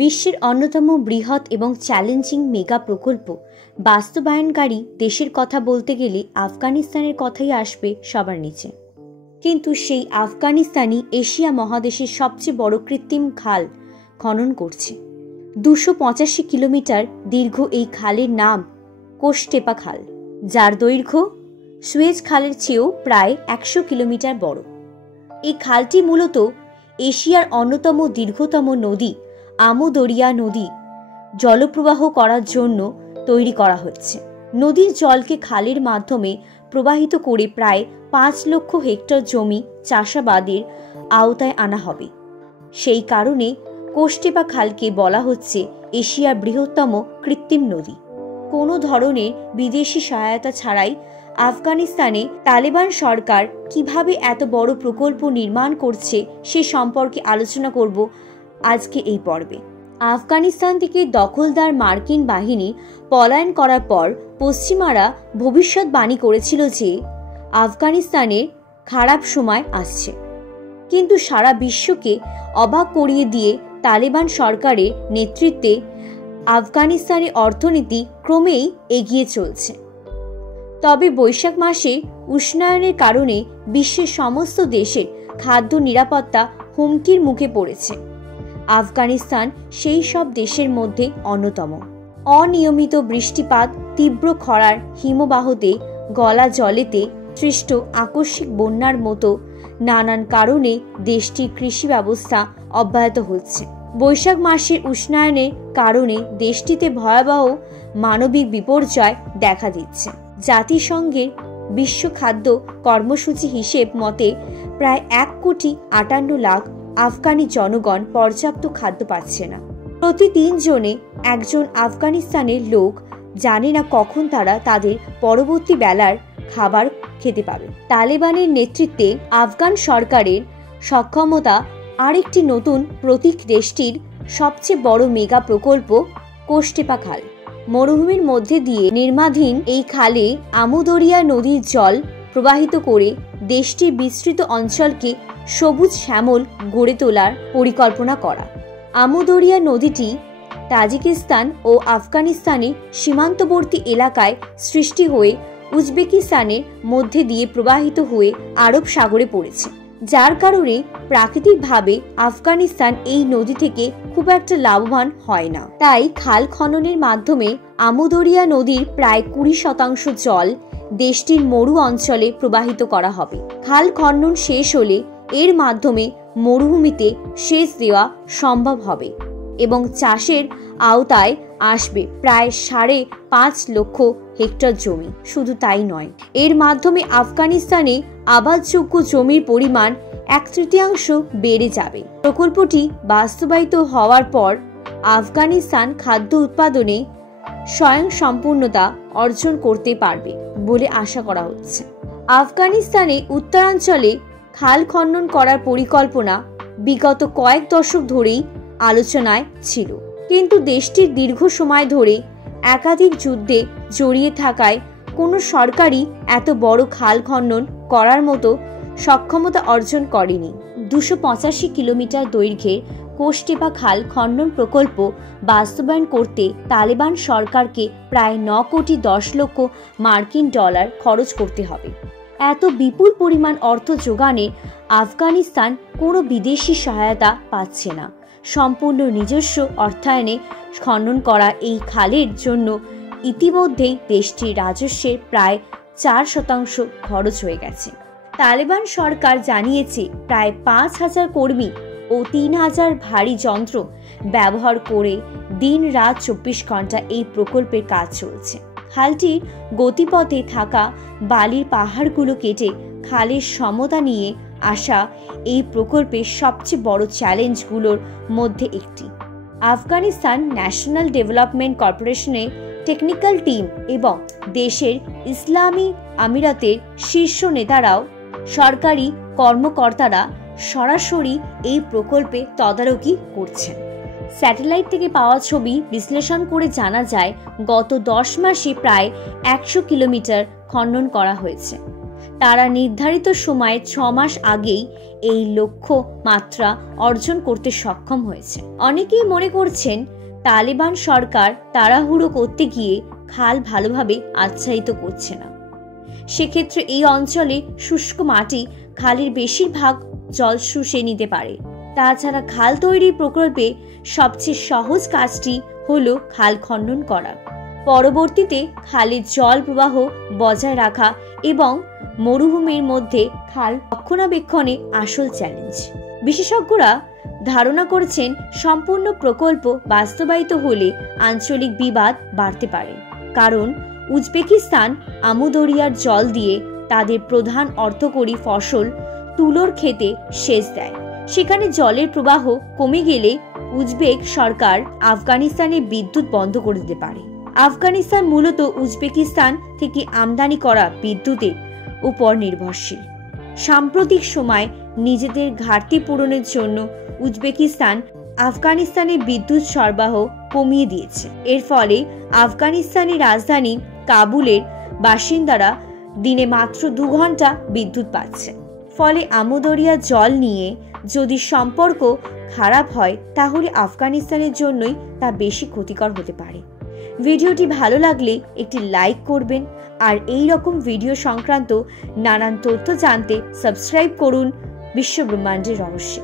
বিশ্বের অন্যতম বৃহৎ এবং চ্যালেঞ্জিং মেগা প্রকল্প বাস্তবায়নকারী দেশের কথা বলতে গেলে আফগানিস্তানের কথাই আসবে সবার নিচে। কিন্তু সেই আফগানিস্তানই এশিয়া মহাদেশের সবচেয়ে বড় কৃত্রিম খাল খনন করছে। 285 কিলোমিটার দীর্ঘ এই খালের নাম কোষটেপা খাল, যার দৈর্ঘ্য সুয়েজ খালের চেয়েও প্রায় 100 কিলোমিটার বড়। এই খালটি মূলত এশিয়ার অন্যতম দীর্ঘতম নদী আমু দরিয়া নদী জলপ্রবাহ করার জন্য তৈরি করা হচ্ছে। নদীর জলকে খালের মাধ্যমে প্রবাহিত করে প্রায় 5 লক্ষ হেক্টর জমি চাষাবাদের আওতায় আনা হবে। সেই কারণে কোষটেপা খালকে বলা হচ্ছে এশিয়ার বৃহত্তম কৃত্রিম নদী। কোনো ধরনের বিদেশি সহায়তা ছাড়াই আফগানিস্তানে তালেবান সরকার কিভাবে এত বড় প্রকল্প নির্মাণ করছে সে সম্পর্কে আলোচনা করব আজকে এই পর্বে। আফগানিস্তান থেকে দখলদার মার্কিন বাহিনী পলায়ন করার পর পশ্চিমারা ভবিষ্যৎবাণী করেছিল যে আফগানিস্তানের খারাপ সময় আসছে, কিন্তু সারা বিশ্বকে অবাক করিয়ে দিয়ে তালেবান সরকারের নেতৃত্বে আফগানিস্তানের অর্থনীতি ক্রমেই এগিয়ে চলছে। তবে বৈশাখ মাসে উষ্ণায়নের কারণে বিশ্বের সমস্ত দেশের খাদ্য নিরাপত্তা হুমকির মুখে পড়েছে। আফগানিস্তান সেই সব দেশের মধ্যে অন্যতম। অনিয়মিত বৃষ্টিপাত, তীব্র খরার হিমবাহতে গলা জলেতে সৃষ্ট আকস্মিক বন্যার মতো নানান কারণে দেশটির কৃষি ব্যবস্থা অব্যাহত হচ্ছে। বৈশাখ মাসের উষ্ণায়নের কারণে দেশটিতে ভয়াবহ মানবিক বিপর্যয় দেখা দিচ্ছে। জাতিসংঘের বিশ্ব খাদ্য কর্মসূচি হিসেব মতে প্রায় 1,58,00,000 আফগানি জনগণ পর্যাপ্ত খাদ্য পাচ্ছে না। প্রতি 3 জনে একজন আফগানিস্তানের লোক জানে না কখন তারা তাদের পরবর্তী বেলার খাবার খেতে পাবে। তালেবানের নেতৃত্বে আফগান সরকারের সক্ষমতা আরেকটি নতুন প্রতীক দেশটির সবচেয়ে বড় মেগা প্রকল্প কোষটেপা খাল। মরুভূমির মধ্যে দিয়ে নির্মাণাধীন এই খালে আমু দরিয়া নদীর জল প্রবাহিত করে দেশটির বিস্তৃত অঞ্চলকে সবুজ শ্যামল গড়ে তোলার পরিকল্পনা করা। আমু দরিয়া নদীটি তাজিকিস্তান ও আফগানিস্তানের সীমান্তবর্তী এলাকায় সৃষ্টি হয়ে উজবেকিস্তানের মধ্যে দিয়ে প্রবাহিত হয়ে আরব সাগরে পড়েছে, যার কারণে প্রাকৃতিকভাবে আফগানিস্তান এই নদী থেকে খুব একটা লাভবান হয় না। তাই খাল খননের মাধ্যমে আমু দরিয়া নদীর প্রায় 20% জল দেশটির মরু অঞ্চলে প্রবাহিত করা হবে। খাল খনন শেষ হলে এর মাধ্যমে মরুভূমিতে সেচ দেওয়া সম্ভব হবে এবং চাষের আওতায় আসবে প্রায় 5.5 লক্ষ হেক্টর জমি। শুধু তাই নয়, এর মাধ্যমে আফগানিস্তানে আবাদযোগ্য জমির পরিমাণ 1/3 বেড়ে যাবে। প্রকল্পটি বাস্তবায়িত হওয়ার পর আফগানিস্তান খাদ্য উৎপাদনে স্বয়ংসম্পূর্ণতা অর্জন করতে পারবে বলে আশা করা হচ্ছে। আফগানিস্তানে উত্তরাঞ্চলে খাল খনন করার পরিকল্পনা বিগত কয়েক দশক ধরেই আলোচনায় ছিল, কিন্তু দেশটির দীর্ঘ সময় ধরে একাধিক যুদ্ধে জড়িয়ে থাকায় কোনো সরকারই এত বড় খাল খনন করার মতো সক্ষমতা অর্জন করেনি। 285 কিলোমিটার দৈর্ঘ্যের কোষটেপা খাল খনন প্রকল্প বাস্তবায়ন করতে তালেবান সরকারকে প্রায় 9,10,00,000 মার্কিন ডলার খরচ করতে হবে। এত বিপুল পরিমাণ অর্থ যোগানে আফগানিস্তান কোনো বিদেশি সহায়তা পাচ্ছে না। সম্পূর্ণ নিজস্ব অর্থায়নে খনন করা এই খালের জন্য ইতিমধ্যেই দেশটির রাজস্বের প্রায় 4% খরচ হয়ে গেছে। তালেবান সরকার জানিয়েছে প্রায় 5,000 কর্মী ও 3,000 ভারী যন্ত্র ব্যবহার করে দিন রাত 24 ঘন্টা এই প্রকল্পের কাজ চলছে। খালটির গতিপথে থাকা বালির পাহাড়গুলো কেটে খালের সমতা নিয়ে আসা এই প্রকল্পের সবচেয়ে বড় চ্যালেঞ্জগুলোর মধ্যে একটি। আফগানিস্তান ন্যাশনাল ডেভেলপমেন্ট কর্পোরেশনের টেকনিক্যাল টিম এবং দেশের ইসলামী আমিরাতের শীর্ষ নেতারাও সরকারি কর্মকর্তারা সরাসরি এই প্রকল্পে তদারকি করছেন। স্যাটেলাইট থেকে পাওয়া ছবি বিশ্লেষণ করে জানা যায় গত 10 মাসে প্রায় 100 কিলোমিটার খনন করা হয়েছে। তারা নির্ধারিত সময়ে 6 মাস আগেই এই লক্ষ্য মাত্রা অর্জন করতে সক্ষম হয়েছে। অনেকেই মনে করছেন তালেবান সরকার তাড়াহুড়ো করতে গিয়ে খাল ভালোভাবে আচ্ছাদিত করছে না। সেক্ষেত্রে এই অঞ্চলে শুষ্ক মাটি খালের বেশিরভাগ জল শুষে নিতে পারে। তাছাড়া খাল তৈরির প্রকল্পে সবচেয়ে সহজ কাজটি হলো খাল খনন করা, পরবর্তীতে খালের জল প্রবাহ বজায় রাখা এবং মরুভূমির মধ্যে খাল রক্ষণাবেক্ষণে আসল চ্যালেঞ্জ। বিশেষজ্ঞরা ধারণা করছেন সম্পূর্ণ প্রকল্প বাস্তবায়িত হলে আঞ্চলিক বিবাদ বাড়তে পারে, কারণ উজবেকিস্তান আমু দরিয়ার জল দিয়ে তাদের প্রধান অর্থকরী ফসল তুলোর ক্ষেতে সেচ দেয়। সেখানে জলের প্রবাহ কমে গেলে উজবেক সরকার আফগানিস্তানের বিদ্যুৎ বন্ধ করে দিতে পারে। আফগানিস্তান মূলত উজবেকিস্তান থেকে আমদানি করা বিদ্যুতের উপর নির্ভরশীল। সাম্প্রতিক সময় নিজেদের ঘাটতি পূরণের জন্য উজবেকিস্তান আফগানিস্তানের বিদ্যুৎ সরবরাহ কমিয়ে দিয়েছে। এর ফলে আফগানিস্তানের রাজধানী কাবুলের বাসিন্দারা দিনে মাত্র 2 ঘন্টা বিদ্যুৎ পাচ্ছে। ফলে আমু দরিয়ার জল নিয়ে যদি সম্পর্ক খারাপ হয় তাহলে আফগানিস্তানের জন্যই তা বেশি ক্ষতিকর হতে পারে। ভিডিওটি ভালো লাগলে একটি লাইক করবেন আর এই রকম ভিডিও সংক্রান্ত নানান তথ্য জানতে সাবস্ক্রাইব করুন বিশ্বব্রহ্মাণ্ডের রহস্যে।